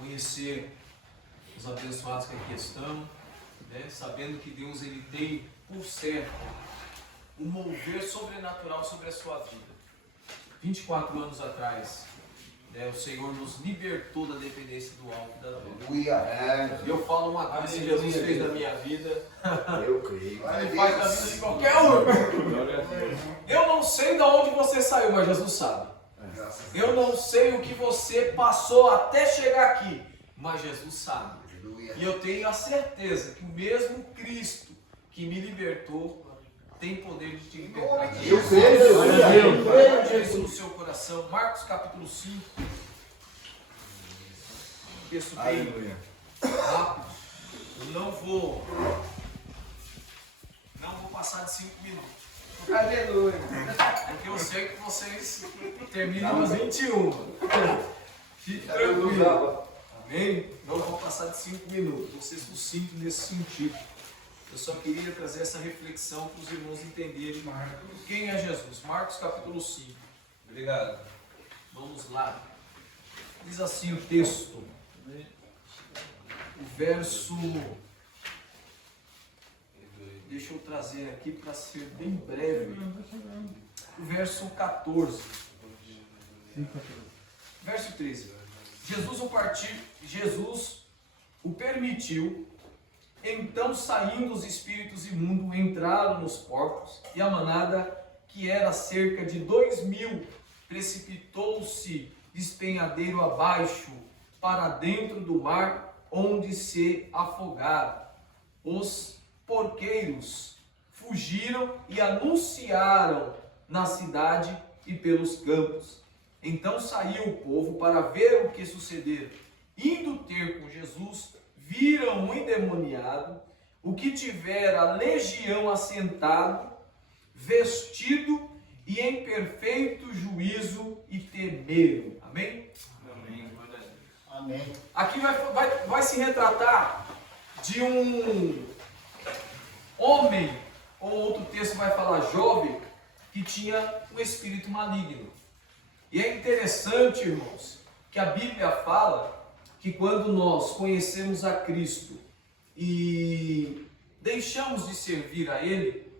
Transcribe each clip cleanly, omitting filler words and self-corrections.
conhecer os abençoados que aqui estão, né? Sabendo que Deus ele tem por certo um mover sobrenatural sobre a sua vida. 24 anos atrás, o Senhor nos libertou da dependência do álcool e da droga. Eu falo uma coisa que Jesus fez na minha vida, Eu creio. Ele faz na vida de qualquer um. Eu não sei de onde você saiu, mas Jesus sabe. Eu não sei o que você passou até chegar aqui, mas Jesus sabe. E eu tenho a certeza que o mesmo Cristo que me libertou tem poder de te libertar. Eu creio. Isso no seu coração. Marcos capítulo 5. Texto bem rápido. Eu não vou passar de 5 minutos. Aleluia. Porque eu sei que vocês terminam às 21. Fique tranquilo. Amém? Não vou passar de 5 minutos. Vou ser sucinto nesse sentido. Eu só queria trazer essa reflexão para os irmãos entenderem quem é Jesus. Marcos capítulo 5. Obrigado. Vamos lá. Diz assim o texto. O verso... Deixa eu trazer aqui para ser bem breve. O verso 14. Verso 13. Jesus o permitiu. Então, saindo os espíritos imundos, entraram nos porcos, e a manada, que era cerca de 2.000, precipitou-se despenhadeiro abaixo, para dentro do mar, onde se afogaram. Os porqueiros fugiram e anunciaram na cidade e pelos campos. Então saiu o povo para ver o que sucedera. Indo ter com Jesus, viram um endemoniado, o que tivera legião assentado, vestido e em perfeito juízo, e temeram. Amém? Amém. Amém. Aqui vai se retratar de um homem, ou outro texto vai falar jovem, que tinha um espírito maligno. E é interessante, irmãos, que a Bíblia fala que quando nós conhecemos a Cristo e deixamos de servir a Ele,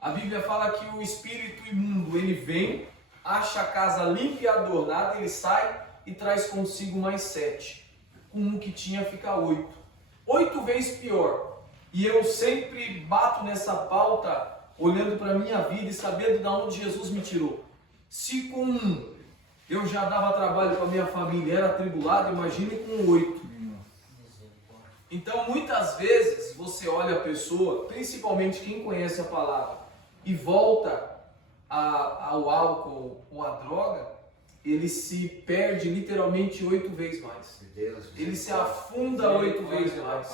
a Bíblia fala que o espírito imundo, ele vem, acha a casa limpa e adornada, ele sai e traz consigo mais 7. Com um que tinha fica 8. 8 vezes pior. E eu sempre bato nessa pauta, olhando para a minha vida e sabendo de onde Jesus me tirou. Se com um eu já dava trabalho para a minha família, era atribulado, imagine com 8. Então, muitas vezes, você olha a pessoa, principalmente quem conhece a palavra, e volta ao álcool ou à droga, ele se perde literalmente 8 vezes mais. Ele se afunda 8 vezes mais.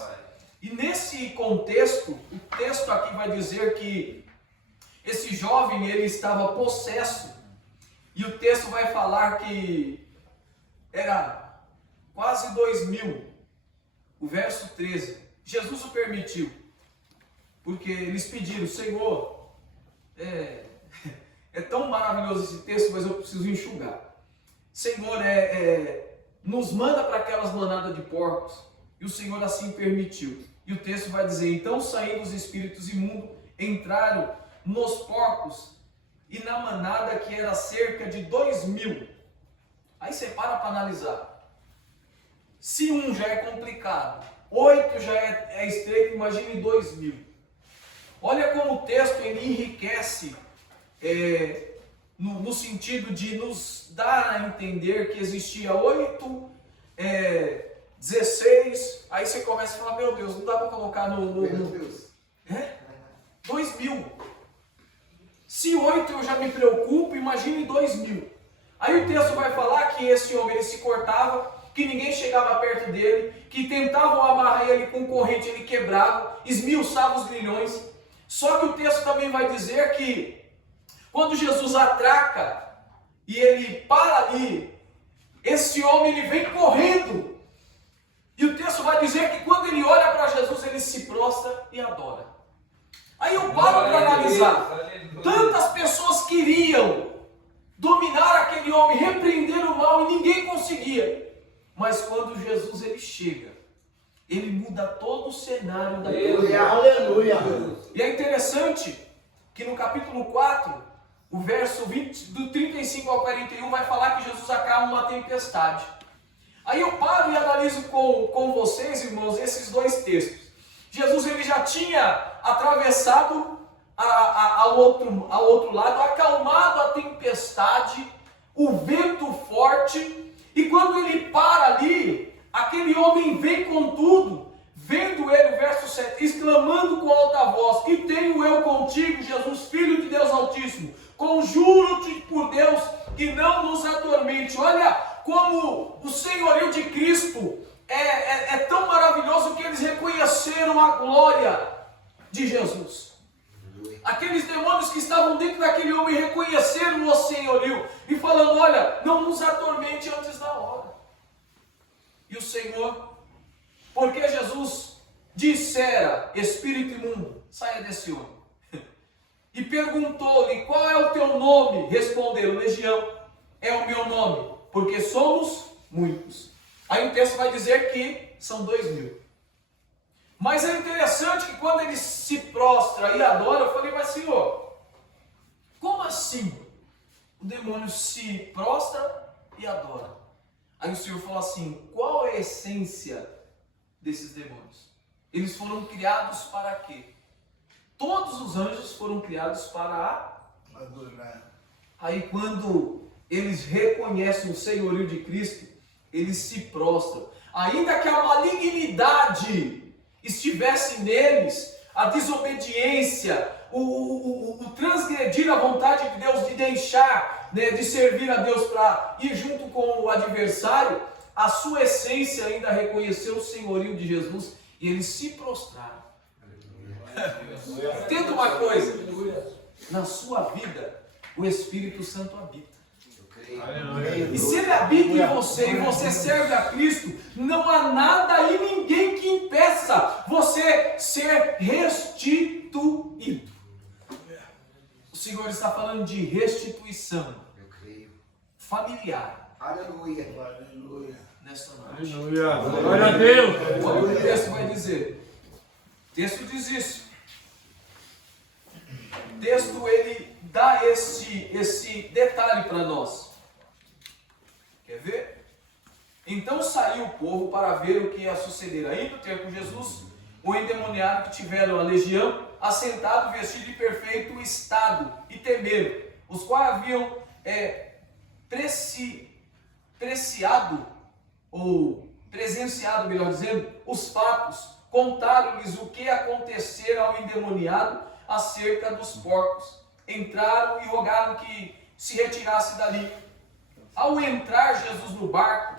E nesse contexto, o texto aqui vai dizer que esse jovem, ele estava possesso. E o texto vai falar que era quase 2.000. O verso 13. Jesus o permitiu. Porque eles pediram, Senhor, é tão maravilhoso esse texto, mas eu preciso enxugar. Senhor, nos manda para aquelas manadas de porcos. E o Senhor assim permitiu. E o texto vai dizer, então saindo os espíritos imundos, entraram nos porcos e na manada, que era cerca de 2.000. Aí você para analisar. Se um já é complicado, 8 já é estreito, imagine 2.000. Olha como o texto ele enriquece no sentido de nos dar a entender que existia 8, 16, aí você começa a falar, meu Deus, não dá para colocar no 2.000. Se 8 eu já me preocupo, imagine 2.000. Aí o texto vai falar que esse homem ele se cortava, que ninguém chegava perto dele, que tentavam amarrar ele com corrente, ele quebrava, esmiuçava os grilhões. Só que o texto também vai dizer que quando Jesus atraca e ele para ali, esse homem ele vem correndo. E o texto vai dizer que quando ele olha para Jesus, ele se prostra e adora. Aí eu paro para analisar. Tantas pessoas queriam dominar aquele homem, repreender o mal e ninguém conseguia. Mas quando Jesus ele chega, ele muda todo o cenário da Aleluia. E é interessante que no capítulo 4, o verso 20, do 35 ao 41, vai falar que Jesus acalma uma tempestade. Aí eu paro e analiso com vocês, irmãos, esses dois textos. Jesus ele já tinha atravessado ao outro lado, acalmado a tempestade, o vento forte, e quando ele para ali, aquele homem vem com tudo, vendo ele, o verso 7, exclamando com alta voz: que tenho eu contigo, Jesus, Filho de Deus Altíssimo, conjuro-te por Deus que não nos atormente. Olha como o senhorio de Cristo é tão maravilhoso que eles reconheceram a glória de Jesus. Aqueles demônios que estavam dentro daquele homem reconheceram o senhorio e falando: olha, não nos atormente antes da hora. E o Senhor, porque Jesus dissera: espírito imundo, saia desse homem. E perguntou-lhe: qual é o teu nome? Respondeu: Legião é o meu nome, porque somos muitos. Aí o texto vai dizer que são 2.000. Mas é interessante que quando ele se prostra e adora, eu falei: mas Senhor, como assim o demônio se prostra e adora? Aí o Senhor falou assim: qual é a essência desses demônios? Eles foram criados para quê? Todos os anjos foram criados para Adorar. Aí quando eles reconhecem o senhorio de Cristo, eles se prostram. Ainda que a malignidade estivesse neles, a desobediência, o transgredir a vontade de Deus, de deixar, né, de servir a Deus para ir junto com o adversário, a sua essência ainda reconheceu o senhorio de Jesus e eles se prostraram. Entenda uma coisa: na sua vida o Espírito Santo habita. E se ele habita em você e você serve a Cristo, não há nada e ninguém que impeça você ser restituído. O Senhor está falando de restituição familiar. Aleluia. Nesta noite. Aleluia. Glória a Deus. Olha o que o texto vai dizer. O texto diz isso. O texto ele dá esse detalhe para nós. Quer ver? Então saiu o povo para ver o que ia suceder. Ainda ter com Jesus o endemoniado que tiveram a legião, assentado, vestido de perfeito estado, e temeram, os quais haviam presenciado, melhor dizendo, os fatos, contaram-lhes o que acontecera ao endemoniado acerca dos porcos. Entraram e rogaram que se retirasse dali. Ao entrar Jesus no barco,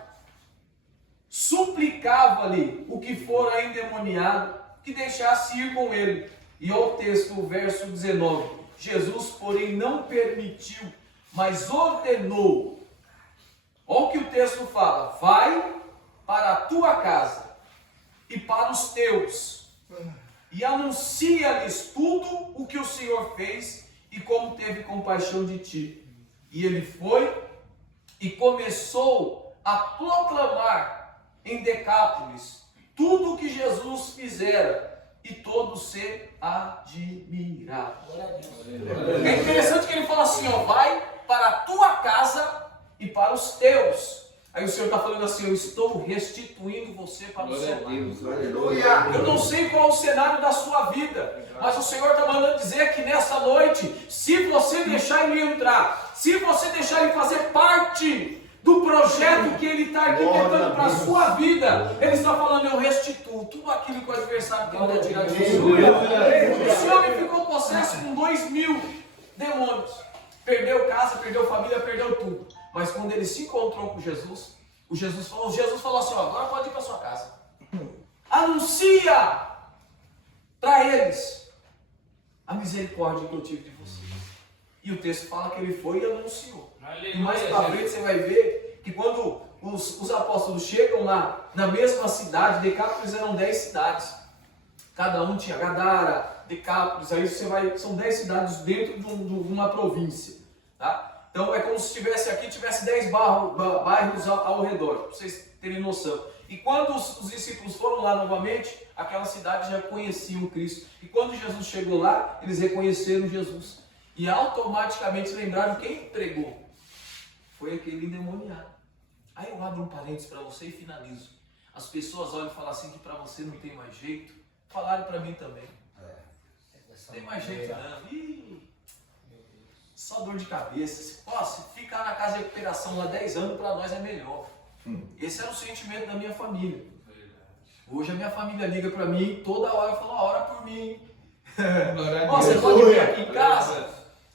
suplicava-lhe o que fora endemoniado que deixasse ir com ele. E ao texto, o verso 19, Jesus, porém, não permitiu, mas ordenou. Olha o que o texto fala: vai para a tua casa e para os teus, e anuncia-lhes tudo o que o Senhor fez e como teve compaixão de ti. E ele foi e começou a proclamar em Decápolis tudo o que Jesus fizera, e todos se admiraram. É interessante que ele fala assim: ó, vai para a tua casa e para os teus. Aí o Senhor está falando assim: eu estou restituindo você para o seu lar. Eu não sei qual é o cenário da sua vida, mas o Senhor está mandando dizer que nessa noite, se você deixar Ele entrar, se você deixar Ele fazer parte do projeto que Ele está arquitetando para a sua vida, Ele está falando: eu restituo tudo aquilo que o adversário tentou tirar de você. Esse homem ficou possesso com 2.000 demônios. Perdeu casa, perdeu família, perdeu tudo. Mas quando ele se encontrou com Jesus, Jesus falou assim: ó, agora pode ir para sua casa. Anuncia para eles a misericórdia que eu tive de vocês. E o texto fala que ele foi e anunciou. E mais para frente você vai ver que quando os apóstolos chegam lá na mesma cidade, Decápolis eram 10 cidades. Cada um tinha Gadara, Decápolis, aí você vai, são 10 cidades dentro de uma província. Tá? Então é como se tivesse aqui, tivesse 10 bairros ao redor, para vocês terem noção. E quando os discípulos foram lá novamente, aquela cidade já conhecia o Cristo. E quando Jesus chegou lá, eles reconheceram Jesus. E automaticamente lembraram quem pregou. Foi aquele endemoniado. Aí eu abro um parênteses para você e finalizo. As pessoas olham e falam assim que para você não tem mais jeito. Falaram para mim também. Não tem mais jeito não. Ih, só dor de cabeça. Se ficar na casa de recuperação lá 10 anos, para nós é melhor. Esse era o sentimento da minha família. Hoje a minha família liga para mim toda hora e fala, ora por mim. Você pode vir aqui em casa?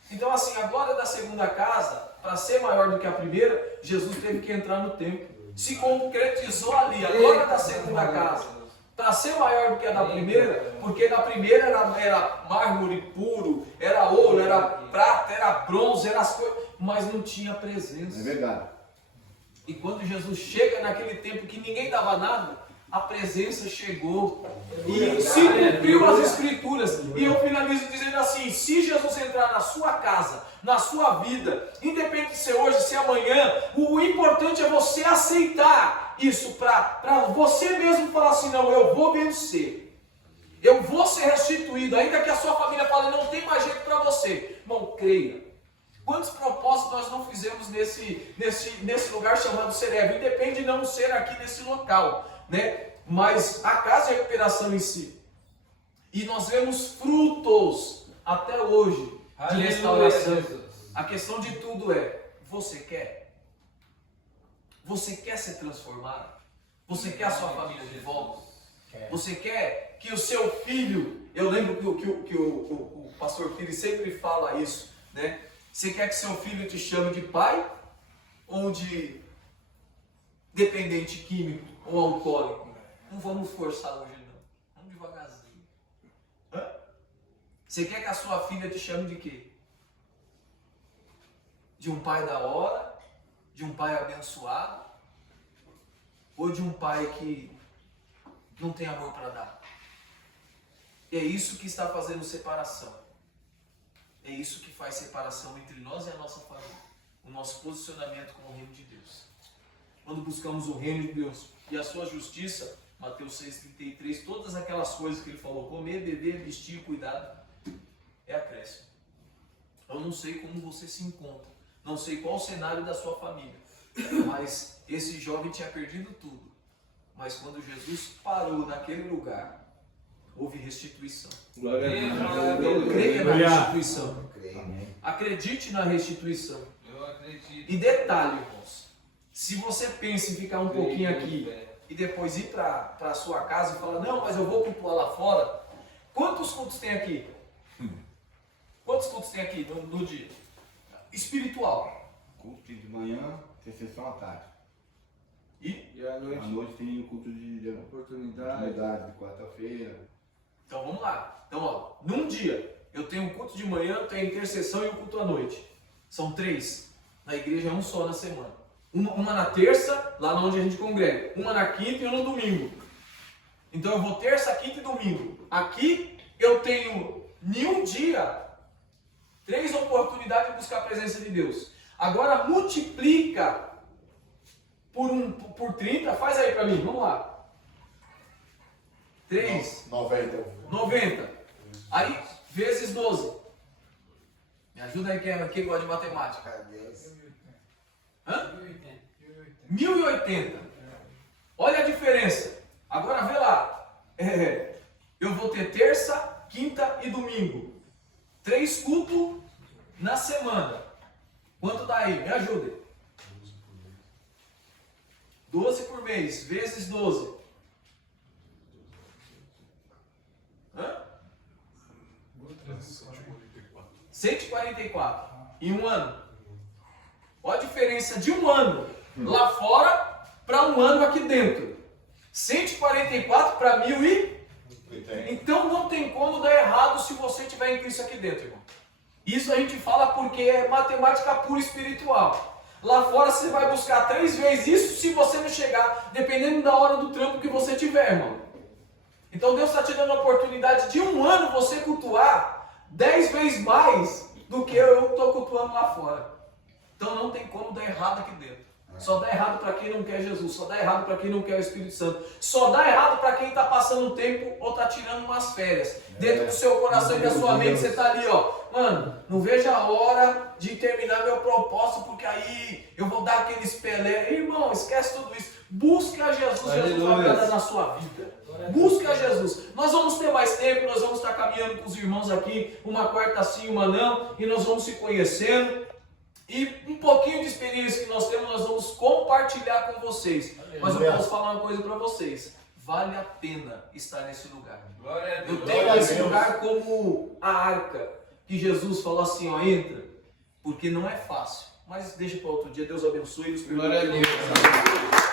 Então assim, a glória da segunda casa, para ser maior do que a primeira, Jesus teve que entrar no templo. Se concretizou ali, a glória da segunda casa. Para ser maior do que a da primeira, porque na primeira era mármore puro, era ouro, era prata, era bronze, era as coisas, mas não tinha presença. É verdade. E quando Jesus chega naquele tempo que ninguém dava nada, a presença chegou e se cumpriu as escrituras. E eu finalizo dizendo assim, se Jesus entrar na sua casa, na sua vida, independente de ser hoje, se amanhã, o importante é você aceitar isso para você mesmo falar assim, não, eu vou vencer, eu vou ser restituído, ainda que a sua família fale, não tem mais jeito para você. Irmão, creia. Quantos propósitos nós não fizemos nesse lugar chamado Cerevo? Independe de não ser aqui nesse local, né? Mas a casa de recuperação em si. E nós vemos frutos até hoje de restauração. A questão de tudo é, você quer? Você quer ser transformado? Você quer a sua família de volta? Você quer que o seu filho, eu lembro que o pastor Pires sempre fala isso, né? Você quer que seu filho te chame de pai ou de dependente químico ou alcoólico? Não vamos forçar hoje não. Vamos devagarzinho. Você quer que a sua filha te chame de quê? De um pai da hora? De um pai abençoado? Ou de um pai que não tem amor para dar? É isso que está fazendo separação. É isso que faz separação entre nós e a nossa família. O nosso posicionamento com o reino de Deus. Quando buscamos o reino de Deus e a sua justiça, Mateus 6,33, todas aquelas coisas que ele falou, comer, beber, vestir, cuidado, é acréscimo. Eu não sei como você se encontra, não sei qual o cenário da sua família, mas esse jovem tinha perdido tudo. Mas quando Jesus parou naquele lugar, houve restituição. Glória a Então creia na restituição. Acredite na restituição. Eu acredito. E detalhe, irmãos, se você pensa em ficar um pouquinho aqui e depois ir para a sua casa e falar, não, mas eu vou cultuar lá fora, quantos cultos tem aqui? Quantos cultos tem aqui no dia? Espiritual. Culto de manhã, sessão à tarde. E à noite, À noite tem o culto de oportunidade. de quarta-feira. então vamos lá. Então, ó, num dia eu tenho um culto de manhã, tenho intercessão e um culto à noite. São 3. Na igreja é um só na semana. Uma na terça, lá onde a gente congrega. Uma na quinta e uma no domingo. Então eu vou terça, quinta e domingo. Aqui eu tenho nenhum dia 3 oportunidades de buscar a presença de Deus. Agora multiplica por 30, faz aí para mim, vamos lá. 3, 90. Aí, vezes 12. Me ajuda aí quem gosta de matemática. Hã? 1080. Olha a diferença. Agora vê lá. Eu vou ter terça, quinta e domingo. 3 cultos na semana. Quanto dá aí? Me ajude. 12 por mês, vezes 12. Hã? 144. Em um ano. Olha a diferença de um ano lá fora para um ano aqui dentro. 144 para 1000 e... Então não tem como dar errado se você tiver em Cristo aqui dentro, irmão. Isso a gente fala porque é matemática pura espiritual. Lá fora você vai buscar 3 vezes isso se você não chegar, dependendo da hora do trampo que você tiver, irmão. Então Deus está te dando a oportunidade de um ano você cultuar 10 vezes mais do que eu estou cultuando lá fora. Então não tem como dar errado aqui dentro. Só dá errado para quem não quer Jesus. Só dá errado para quem não quer o Espírito Santo. Só dá errado para quem está passando o tempo ou está tirando umas férias. Dentro do seu coração e da sua mente você está ali, ó. Mano, não vejo a hora de terminar meu propósito, porque aí eu vou dar aqueles Pelé. Irmão, esquece tudo isso. Busque a Jesus. Jesus vai agradar na sua vida. Busque a Jesus. Nós vamos ter mais tempo, nós vamos estar caminhando com os irmãos aqui, uma quarta sim, uma não, e nós vamos se conhecendo. E um pouquinho de experiência que nós temos, nós vamos compartilhar com vocês. Mas eu posso falar uma coisa para vocês. Vale a pena estar nesse lugar. Glória a Deus. Eu tenho esse lugar como a arca, que Jesus falou assim, ó, entra, porque não é fácil. Mas deixa para outro dia, Deus abençoe e nos perdoe. Glória a Deus.